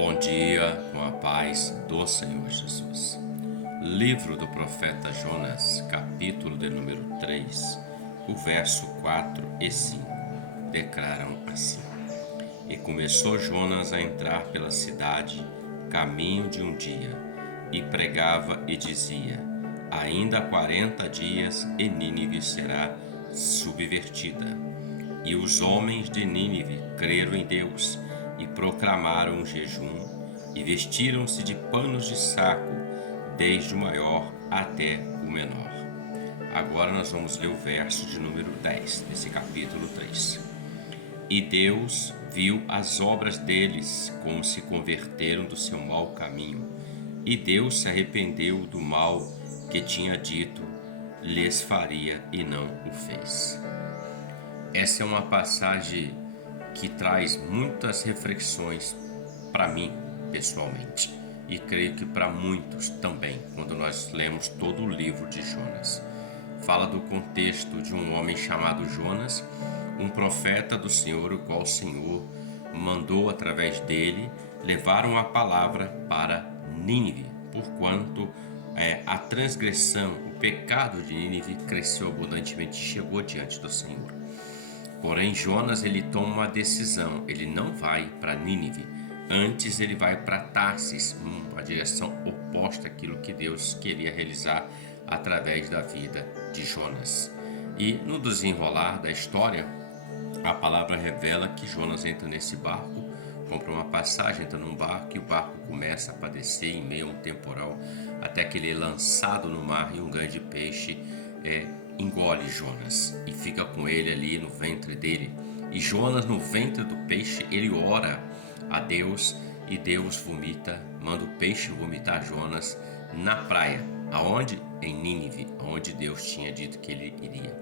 Bom dia, com a paz do Senhor Jesus. Livro do profeta Jonas, capítulo de número 3, o verso 4 e 5, declaram assim: E começou Jonas a entrar pela cidade, caminho de um dia, e pregava e dizia: Ainda 40 dias e Nínive será subvertida. E os homens de Nínive creram em Deus e proclamaram um jejum e vestiram-se de panos de saco, desde o maior até o menor. Agora nós vamos ler o verso de número 10 desse capítulo 3. E Deus viu as obras deles, como se converteram do seu mau caminho, e Deus se arrependeu do mal que tinha dito lhes faria e não o fez. Essa é uma passagem que traz muitas reflexões para mim, pessoalmente, e creio que para muitos também, quando nós lemos todo o livro de Jonas. Fala do contexto de um homem chamado Jonas, um profeta do Senhor, o qual o Senhor mandou através dele levar uma palavra para Nínive, porquanto a transgressão, o pecado de Nínive cresceu abundantemente e chegou diante do Senhor. Porém, Jonas ele toma uma decisão, ele não vai para Nínive, antes ele vai para Tarsis, uma direção oposta àquilo que Deus queria realizar através da vida de Jonas. E no desenrolar da história, a palavra revela que Jonas entra nesse barco, compra uma passagem, entra num barco e o barco começa a padecer em meio a um temporal, até que ele é lançado no mar e um grande peixe engole Jonas e fica com ele ali no ventre dele. E Jonas, no ventre do peixe, ele ora a Deus e Deus vomita, manda o peixe vomitar Jonas na praia. Aonde? Em Nínive, onde Deus tinha dito que ele iria.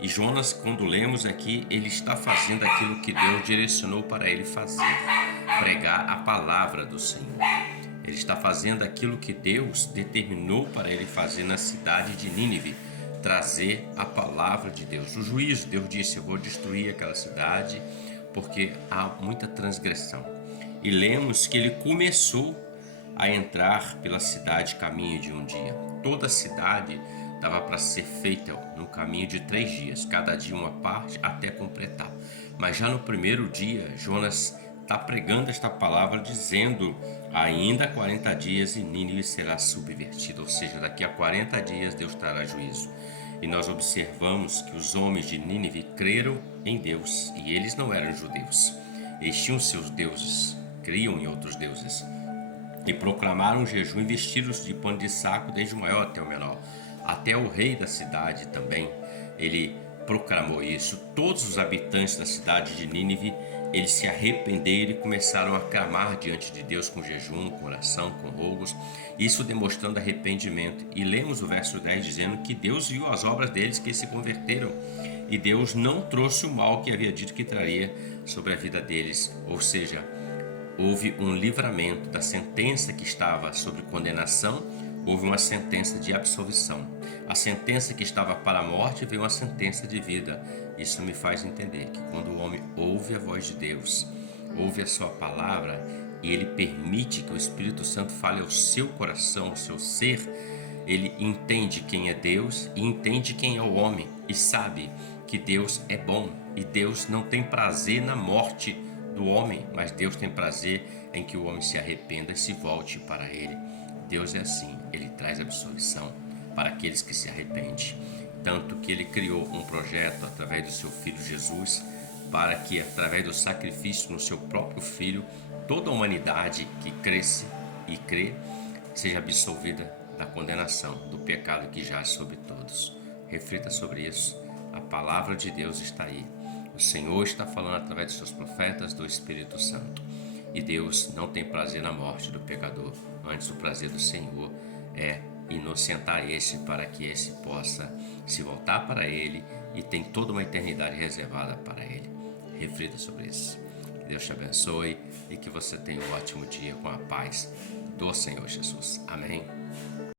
E Jonas, quando lemos aqui, ele está fazendo aquilo que Deus direcionou para ele fazer: pregar a palavra do Senhor. Ele está fazendo aquilo que Deus determinou para ele fazer na cidade de Nínive: trazer a palavra de Deus. O juízo, Deus disse: eu vou destruir aquela cidade porque há muita transgressão. E lemos que ele começou a entrar pela cidade caminho de um dia. Toda a cidade dava para ser feita no caminho de 3 dias, cada dia uma parte até completar. Mas já no primeiro dia, Jonas está pregando esta palavra dizendo: ainda 40 dias e Nínive será subvertida, ou seja, daqui a 40 dias Deus trará juízo. E nós observamos que os homens de Nínive creram em Deus, e eles não eram judeus. Eles tinham seus deuses, criam em outros deuses, e proclamaram um jejum e vestiram-se de pano de saco, desde o maior até o menor. Até o rei da cidade também, ele proclamou isso. Todos os habitantes da cidade de Nínive, eles se arrependeram e começaram a clamar diante de Deus com jejum, com oração, com rogos, isso demonstrando arrependimento. E lemos o verso 10 dizendo que Deus viu as obras deles que se converteram, e Deus não trouxe o mal que havia dito que traria sobre a vida deles, ou seja, houve um livramento da sentença que estava sobre condenação, houve uma sentença de absolvição. A sentença que estava para a morte veio uma sentença de vida. Isso me faz entender que quando o homem ouve a voz de Deus, ouve a sua palavra, e ele permite que o Espírito Santo fale ao seu coração, ao seu ser, ele entende quem é Deus e entende quem é o homem, e sabe que Deus é bom, e Deus não tem prazer na morte do homem, mas Deus tem prazer em que o homem se arrependa e se volte para ele. Deus é assim, ele traz absolvição para aqueles que se arrependem. Tanto que ele criou um projeto através do seu Filho Jesus, para que através do sacrifício no seu próprio Filho, toda a humanidade que cresce e crê seja absolvida da condenação, do pecado que jaz sobre todos. Reflita sobre isso, a palavra de Deus está aí. O Senhor está falando através de seus profetas, do Espírito Santo. E Deus não tem prazer na morte do pecador. Antes, o prazer do Senhor é inocentar esse, para que esse possa se voltar para Ele e tem toda uma eternidade reservada para Ele. Reflita sobre isso. Que Deus te abençoe e que você tenha um ótimo dia com a paz do Senhor Jesus. Amém.